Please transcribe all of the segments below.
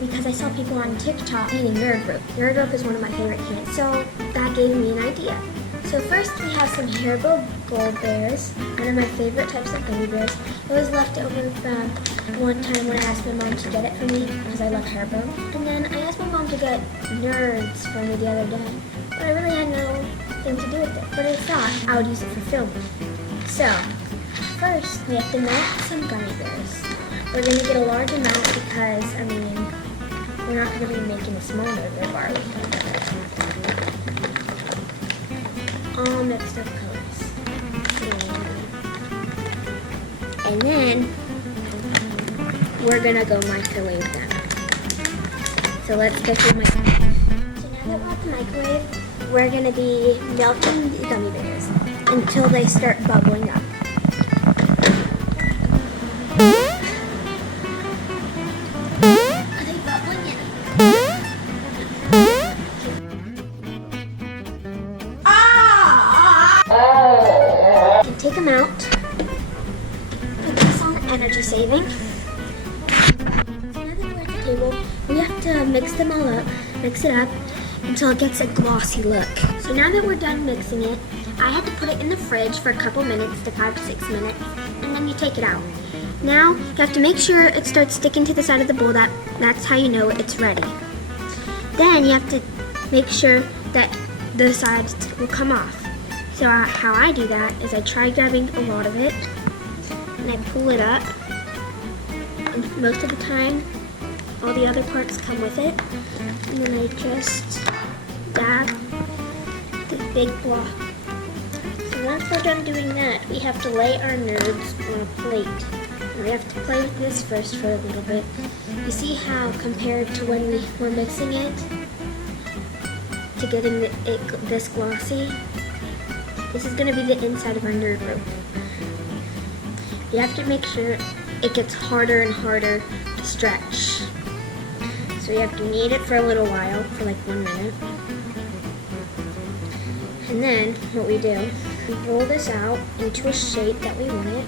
Because I saw people on TikTok eating nerd rope. Nerd rope is one of my favorite candies, so that gave me an idea. So first we have some Haribo Gold Bears, one of my favorite types of gummy bears. It was left over from one time when I asked my mom to get it for me because I love Haribo. And then I asked my mom to get Nerds for me the other day, but I really had nothing to do with it. But I thought I would use it for filming. So first we have to melt some gummy bears. We're going to get a large amount because, we're not going to be making a small nerd rope, are we? All mixed up colors. And then we're going to go microwave them. So let's get to the microwave. So now that we're at the microwave, we're going to be melting the gummy bears until they start bubbling up. Take them out, put this on energy saving. So now that we're at the table, we have to mix them all up, mix it up until it gets a glossy look. So now that we're done mixing it, I had to put it in the fridge for a couple minutes, to 5 to 6 minutes, and then you take it out. Now you have to make sure it starts sticking to the side of the bowl. That's how you know it's ready. Then you have to make sure that the sides will come off. So how I do that is I try grabbing a lot of it and I pull it up, and most of the time all the other parts come with it, and then I just dab the big block. So once we're done doing that, we have to lay our nerds on a plate. And we have to play with this first for a little bit. You see how compared to when we were mixing it to getting it this glossy? This is going to be the inside of our nerd rope. You have to make sure it gets harder and harder to stretch. So you have to knead it for a little while, for like 1 minute. And then what we do, we roll this out into a shape that we want it.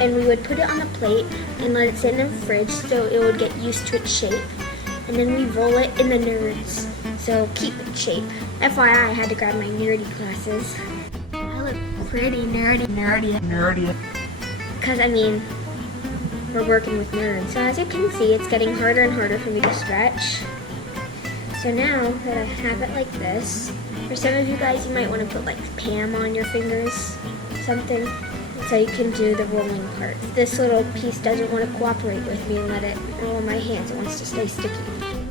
And we would put it on the plate and let it sit in the fridge so it would get used to its shape. And then we roll it in the nerds, so keep its shape. FYI, I had to grab my nerdy glasses. I look pretty nerdy. Because, we're working with nerds. So as you can see, it's getting harder and harder for me to stretch. So now that I have it like this, for some of you guys, you might want to put like Pam on your fingers, something, so you can do the rolling part. This little piece doesn't want to cooperate with me and let it roll in my hands. It wants to stay sticky.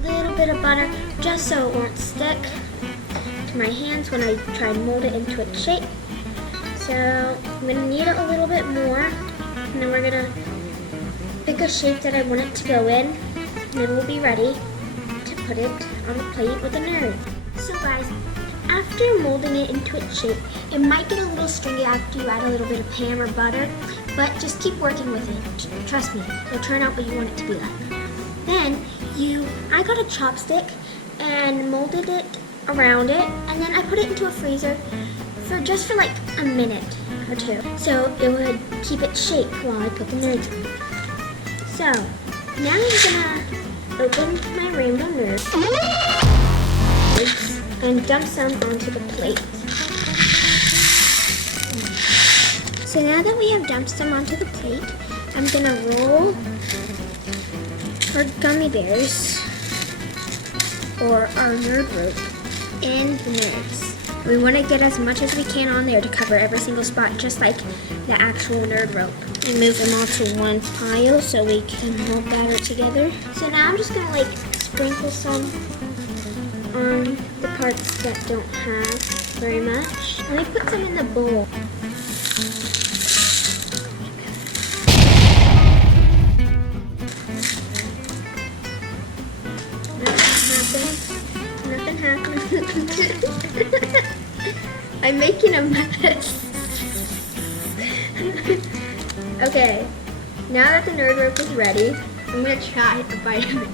A little bit of butter, just so it won't stick to my hands when I try and mold it into its shape. So I'm going to knead it a little bit more, and then we're going to pick a shape that I want it to go in, and then we'll be ready to put it on the plate with a nerd. So guys, after molding it into its shape, it might get a little stringy after you add a little bit of Pam or butter, but just keep working with it. Trust me, it'll turn out what you want it to be like. Then I got a chopstick and molded it around it, and then I put it into a freezer for like a minute or two, so it would keep its shape while I put the nerds in. So now I'm gonna open my rainbow nerds and dump some onto the plate. So now that we have dumped some onto the plate, I'm gonna roll our gummy bears, or our nerd rope, in the nerds. We want to get as much as we can on there to cover every single spot, just like the actual nerd rope. We move them all to one pile so we can all gather together. So now I'm just gonna sprinkle some on the parts that don't have very much. Let me put some in the bowl. Nothing happened. I'm making a mess. Okay, now that the nerd rope is ready, I'm gonna try to bite it.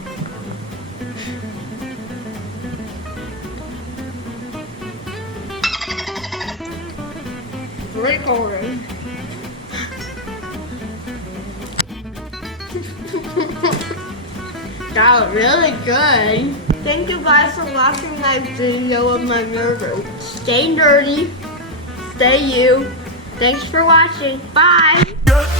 Very golden. That was really good. Thank you guys for watching my video of my burger. Stay nerdy. Stay you. Thanks for watching. Bye. Bye.